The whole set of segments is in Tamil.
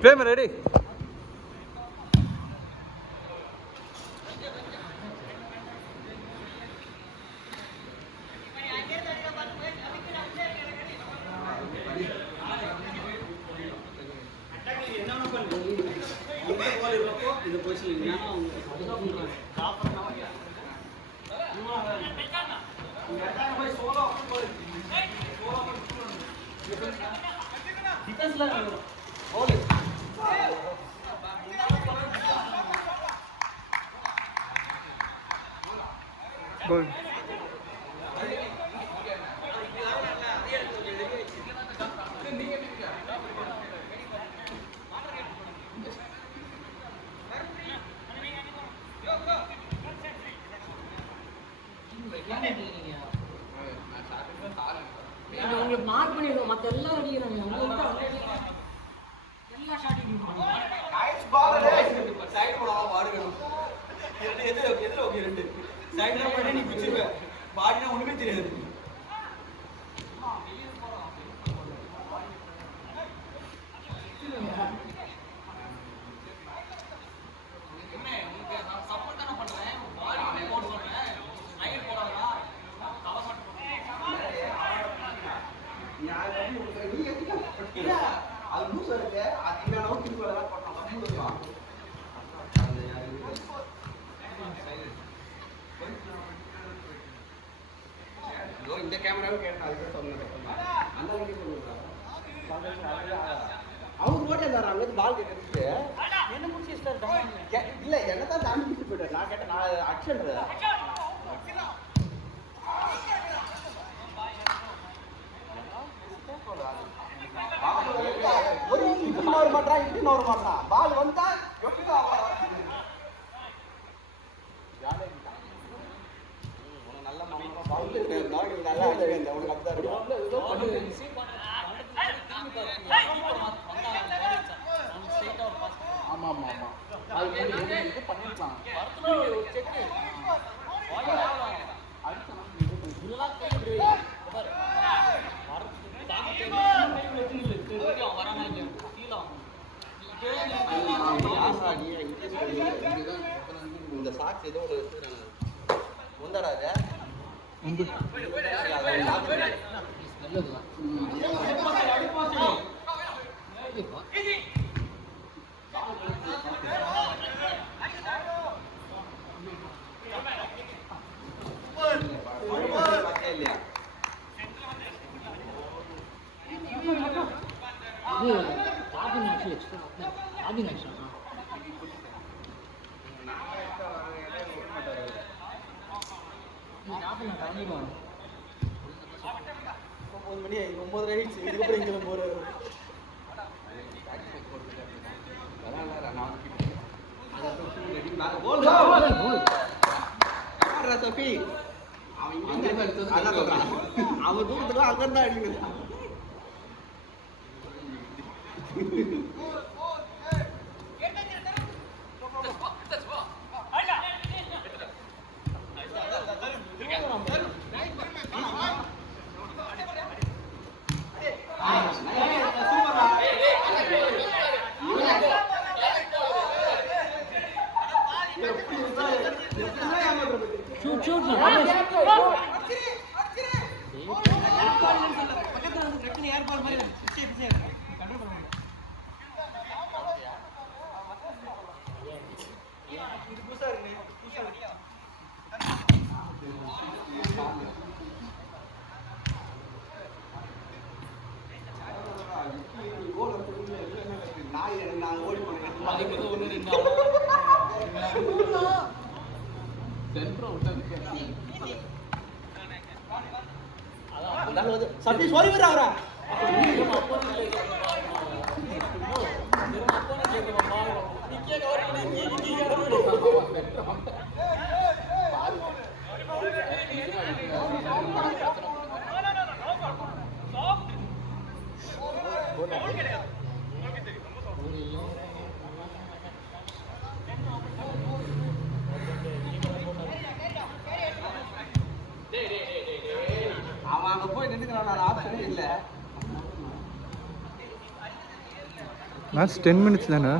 Frame ready. Goal. உங்களுக்கு மார்க் பண்ணிடுவோம் மற்ற எல்லாம் அடிக்கிறாங்க உங்களுக்கு எல்லா ஷாட் அடிக்கிறாங்க சைடு போடா வாடுகணும் எதிர ஓகே ரெண்டு சைடுல போய் நீ பிடிச்சிருவ பாடினா ஒண்ணுமே தெரியாது இந்த கேமராவே கேட்டா அதுக்கு அவங்க ரோட்ல இருந்தாரு பால் கேட்டு என்ன முடிச்சு இல்ல என்னதான் தாண்டி பிடிச்சு போயிட்டாரு நான் கேட்டேன் நான் அடிச்சேன் ஒரு இப்படி நவர மாட்டான் இப்படி நவர மாட்டான் பால் வந்தா நல்ல நல்லா அடிக்கிறேன் உனக்கு அப்படிதான் ஆமா ஆமா ஆமா அது பண்ணிருக்கலாம் இந்த சாக்ஸ் ஏதோ ஒரு முந்தடாது மணி 9:30 ஆயிடுச்சு இதுக்கப்புறம் இங்கே போறாரு அவன் தூரத்துக்கு அங்கதான் அடிக்கிறது நான் ஓடி போனேன் சதீஷ் ஓடி வர அவரா அவன் அங்க போய் நின்றுக்கிறான், ஆப்ஷனே இல்லை. லாஸ்ட் 10 minutes தானே?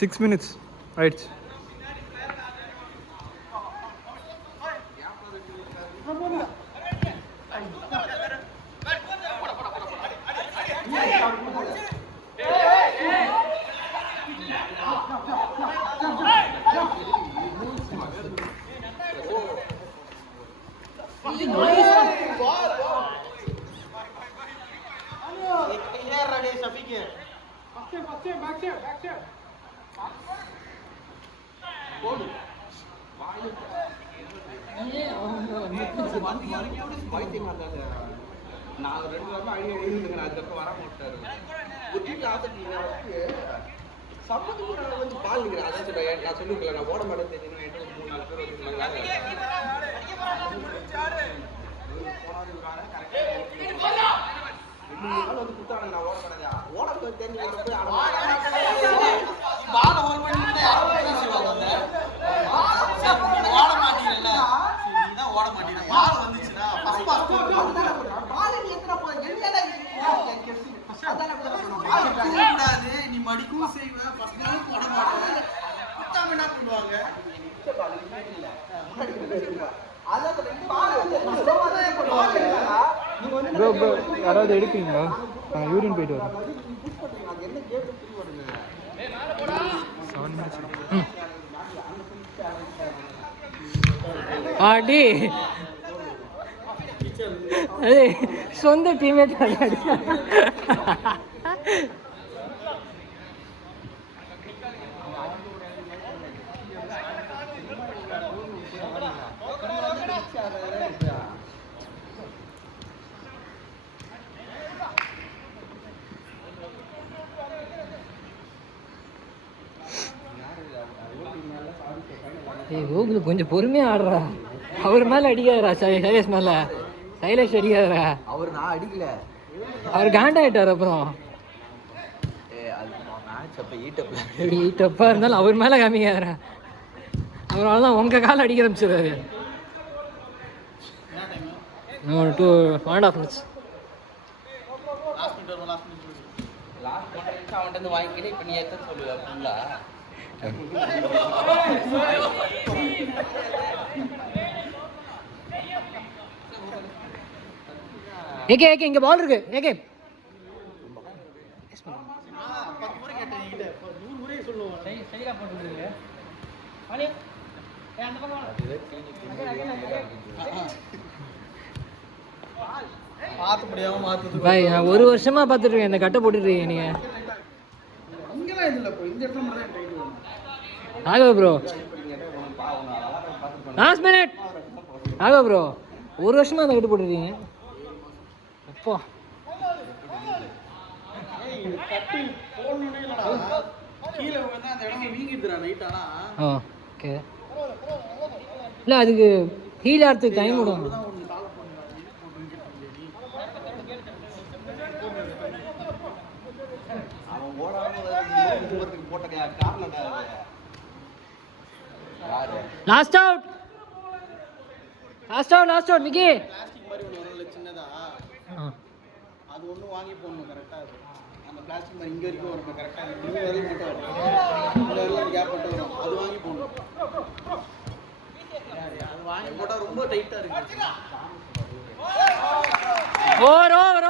Six minutes ஆயிடுச்சு. நான் 2 வாரமா அடி எழுதிருக்கேன். அதுக்கப்புறம் வர மாட்டாரு. புத்திக்கு ஆசைக்கு சம்பத்து கூட வந்து பால் நிற்கிறேன். அதான் சொல்றேன், நான் சொல்லிருக்கல நான் ஓட மாட்டேன் தெரியும். என்கிட்ட 3-4 பேர் வச்சுருந்தாங்க. வந்து குத்தாங்க, நான் ஓட மாட்டேன். ஓட போய் தெரிஞ்சு போய் ஆட மாட்டேன். பால ஓட மாட்டேன் ஓட மாட்டீங்கல்ல, நீதான் ஓட மாட்டீங்க. பால் வந்துச்சுன்னா பால் நீ எத்தனை போய் கூடாது. நீ மடிக்கவும் செய்வேன். ஃபர்ஸ்ட் நாள் போட மாட்டேன். குத்தாம என்ன பண்ணுவாங்க? ப்ரோ ப்ரோ யாராவது எடுக்கிறீங்களா? நான் யூரின் போயிட்டு வரேன். 7 minutes. ஆடி அதே சொந்த டீம்மேட் கோகுல் கொஞ்சம் பொறுமையா ஆடுறா. அவர் மேல அடிக்காதரா, சைலேஷ் மேல. சைலேஷ் அடிக்காதரா. அவர் நான் அடிக்கல, அவர் காண்டாயிட்டார். அப்புறம் ஈட்டப்பா இருந்தாலும் அவர் மேல காமிக்காதரா. அவரால் தான் உங்க கால அடிக்க ஆரம்பிச்சிடுறாரு. 2.5 minutes. அவன்கிட்ட வாங்கிக்கிட்டு இப்ப நீ எத்தனை சொல்லுவ ஃபுல்லா? ஏகே ஏகே இங்க பால் இருக்கு. ஏகே 10 முறை கேட்டேன் என்கிட்ட, 100 முறை சொல்லுவோம். சரியா போட்டுருங்க. வாடி அந்த பக்கம் மாத்த முடியாம மாத்துது பாய். நான் 1 வருஷமா பார்த்துட்டு இருக்கேன் இந்த கட்டை போட்டுட்டு இருக்கீங்க நீங்க. இங்கலாம் இல்ல ப்ரோ, இந்த இடத்துல மட்டும் தான் டைட் வரும். ஆகோ ப்ரோ லாஸ்ட் மினிட். ஆகோ ப்ரோ 1 வருஷமா அந்த கட்டு போட்டுருக்கீங்க. அப்பா ஏய் கட்டி போடணும்னே இல்லடா, கீழ வந்து அந்த இடம் வீங்கிடுதுடா நைட். ஆனா ஓகே இல்ல அதுக்கு ஹீல் ஆகிறதுக்கு டைம் விடும். அவன் ஓடாம போட்ட காரணம் last out last out last out Mickey. Plastic மாதிரி ஒன்று வரும்ல சின்னதா, அது ஒன்று வாங்கி போடணும் கரெக்டாக. அந்த பிளாஸ்டிக் மாதிரி இங்கே வரைக்கும் வரும் கரெக்டாக, இங்கே வரைக்கும் மட்டும் வரும், இந்த கேப் மட்டும் வரும், அது வாங்கி போடணும். வாங்கி போட்டால் ரொம்ப டைட்டாக இருக்கு